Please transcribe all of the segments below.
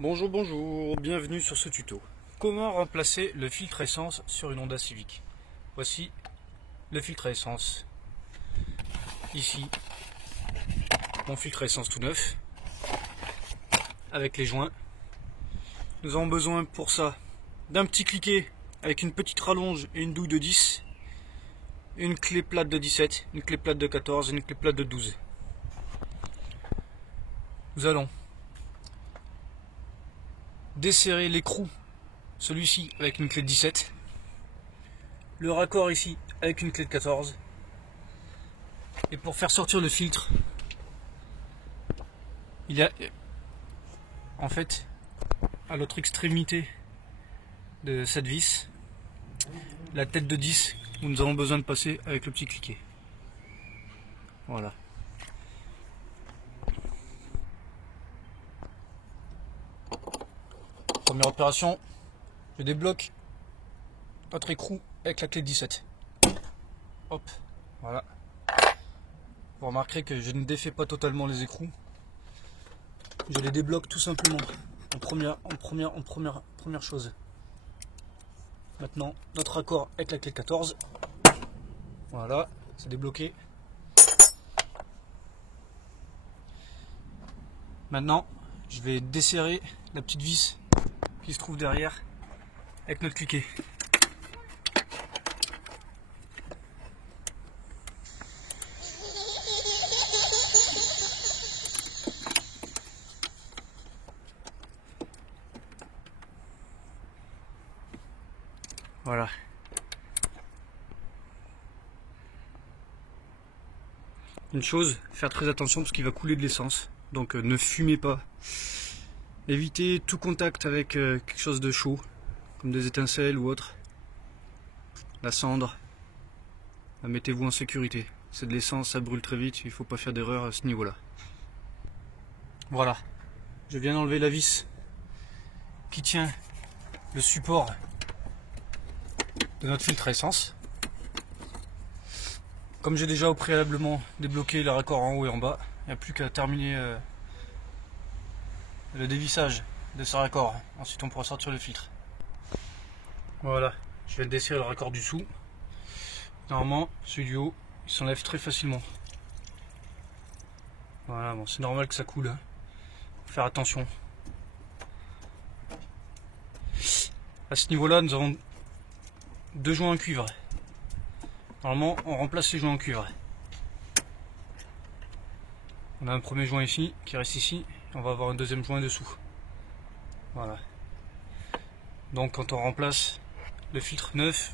Bonjour, bienvenue sur ce tuto. Comment remplacer le filtre essence sur une Honda Civic? Voici le filtre essence. Ici, mon filtre essence tout neuf, avec les joints. Nous avons besoin pour ça d'un petit cliquet avec une petite rallonge et une douille de 10, une clé plate de 17, une clé plate de 14 et une clé plate de 12. Nous allons desserrer l'écrou, celui-ci avec une clé de 17, le raccord ici avec une clé de 14, et pour faire sortir le filtre, il y a en fait à l'autre extrémité de cette vis la tête de 10 où nous avons besoin de passer avec le petit cliquet. Voilà. Première opération, je débloque notre écrou avec la clé 17. Hop, voilà. Vous remarquerez que je ne défais pas totalement les écrous. Je les débloque tout simplement en première chose. Maintenant, notre raccord avec la clé 14. Voilà, c'est débloqué. Maintenant, je vais desserrer la petite vis qui se trouve derrière avec notre cliquet. Voilà. Une chose, faire très attention parce qu'il va couler de l'essence. Donc ne fumez pas. Évitez tout contact avec quelque chose de chaud, comme des étincelles ou autre. La cendre, mettez-vous en sécurité. C'est de l'essence, ça brûle très vite, il ne faut pas faire d'erreur à ce niveau-là. Voilà, je viens d'enlever la vis qui tient le support de notre filtre à essence. Comme j'ai déjà au préalablement débloqué les raccords en haut et en bas, il n'y a plus qu'à terminer le dévissage de ce raccord. Ensuite on pourra sortir le filtre. Voilà, je viens de desserrer le raccord du dessous. Normalement, celui du haut, il s'enlève très facilement. Voilà, bon, c'est normal que ça coule. Hein. Faut faire attention. À ce niveau-là, nous avons deux joints en cuivre. Normalement, on remplace les joints en cuivre. On a un premier joint ici, qui reste ici. On va avoir un deuxième joint dessous. Voilà. Donc quand on remplace le filtre neuf,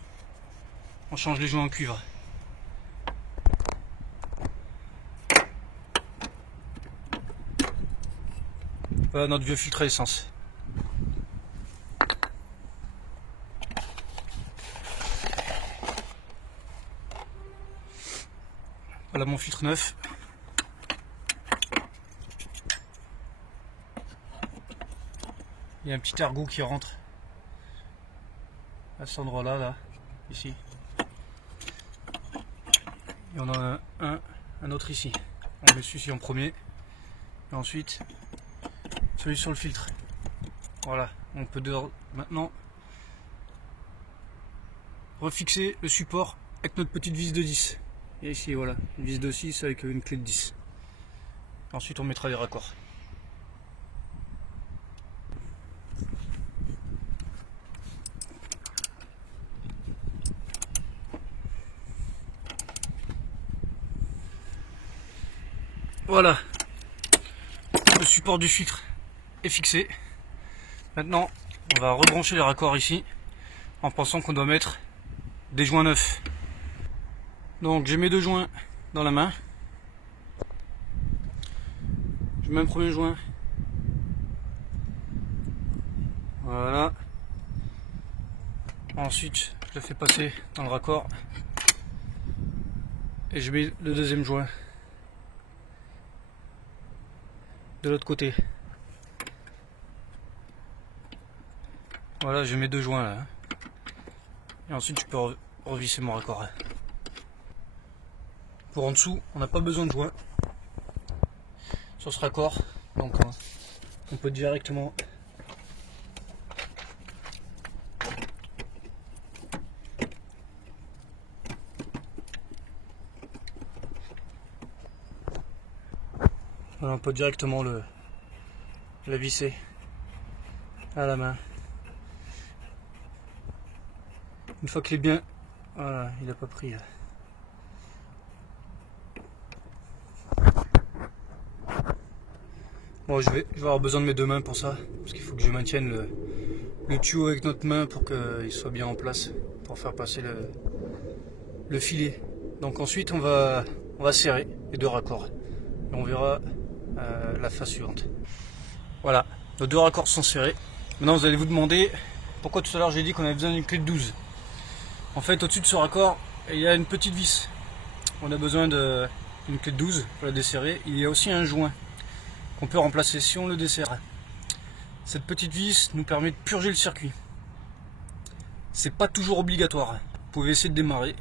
on change les joints en cuivre. Voilà notre vieux filtre à essence. Voilà mon filtre neuf. Il y a un petit ergot qui rentre à cet endroit-là, là, ici. Et on en a un autre ici. On met celui-ci en premier. Et ensuite, celui sur le filtre. Voilà. On peut maintenant refixer le support avec notre petite vis de 10. Et ici, voilà, une vis de 6 avec une clé de 10. Ensuite, on mettra les raccords. Voilà, le support du filtre est fixé. Maintenant, on va rebrancher les raccords ici en pensant qu'on doit mettre des joints neufs. Donc j'ai mes deux joints dans la main. Je mets un premier joint. Voilà. Ensuite, je le fais passer dans le raccord. Et je mets le deuxième joint de l'autre côté. Voilà, j'ai mes deux joints là. Et ensuite je peux revisser mon raccord. Pour en dessous, on n'a pas besoin de joint sur ce raccord. Donc on peut directement Voilà, on peut directement la visser à la main. Une fois qu'il est bien, voilà, il n'a pas pris. Bon, je vais avoir besoin de mes deux mains pour ça, parce qu'il faut que je maintienne le tuyau avec notre main pour qu'il soit bien en place, pour faire passer le filet. Donc ensuite on va serrer les deux raccords et on verra la phase suivante. Voilà, nos deux raccords sont serrés. Maintenant vous allez vous demander pourquoi tout à l'heure j'ai dit qu'on avait besoin d'une clé de 12. En fait, au-dessus de ce raccord il y a une petite vis. On a besoin d'une clé de 12 pour la desserrer. Il y a aussi un joint qu'on peut remplacer si on le desserre. Cette petite vis nous permet de purger le circuit. C'est pas toujours obligatoire. Vous pouvez essayer de démarrer.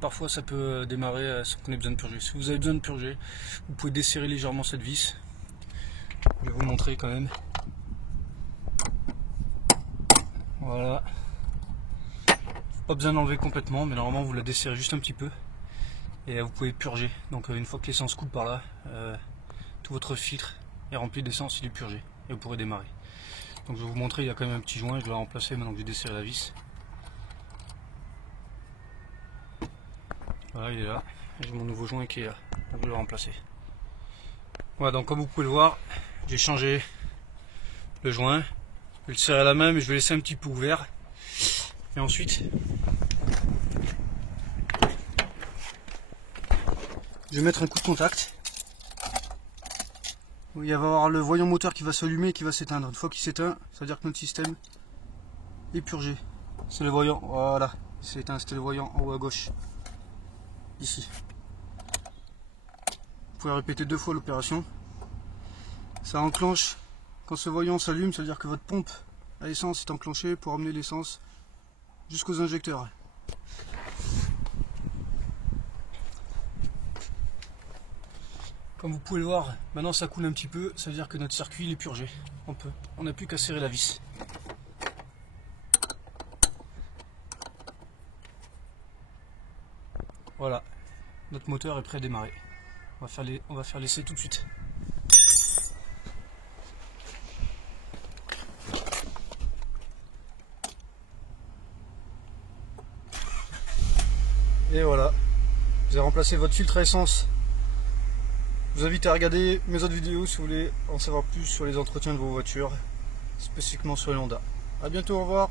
Parfois ça peut démarrer sans qu'on ait besoin de purger. Si vous avez besoin de purger, vous pouvez desserrer légèrement cette vis. Je vais vous montrer quand même. Voilà. Pas besoin d'enlever complètement, mais normalement vous la desserrez juste un petit peu. Et vous pouvez purger. Donc une fois que l'essence coule par là, tout votre filtre est rempli d'essence, il est purgé. Et vous pourrez démarrer. Donc je vais vous montrer, il y a quand même un petit joint, je vais le remplacer maintenant que j'ai desserré la vis. Voilà, il est là. J'ai mon nouveau joint qui est là. Donc je vais le remplacer. Voilà, donc comme vous pouvez le voir, j'ai changé le joint. Je vais le serrer à la main, mais je vais laisser un petit peu ouvert. Et ensuite, je vais mettre un coup de contact. Il va y avoir le voyant moteur qui va s'allumer et qui va s'éteindre. Une fois qu'il s'éteint, ça veut dire que notre système est purgé. C'est le voyant, voilà, il s'est éteint, c'était le voyant en haut à gauche. Ici. Vous pouvez répéter 2 fois l'opération. Ça enclenche, quand ce voyant s'allume, ça veut dire que votre pompe à essence est enclenchée pour amener l'essence jusqu'aux injecteurs. Comme vous pouvez le voir, maintenant ça coule un petit peu, ça veut dire que notre circuit il est purgé. On n'a plus qu'à serrer la vis. Voilà, notre moteur est prêt à démarrer. On va faire l'essai tout de suite. Et voilà, vous avez remplacé votre filtre à essence. Je vous invite à regarder mes autres vidéos si vous voulez en savoir plus sur les entretiens de vos voitures, spécifiquement sur les Honda. A bientôt, au revoir.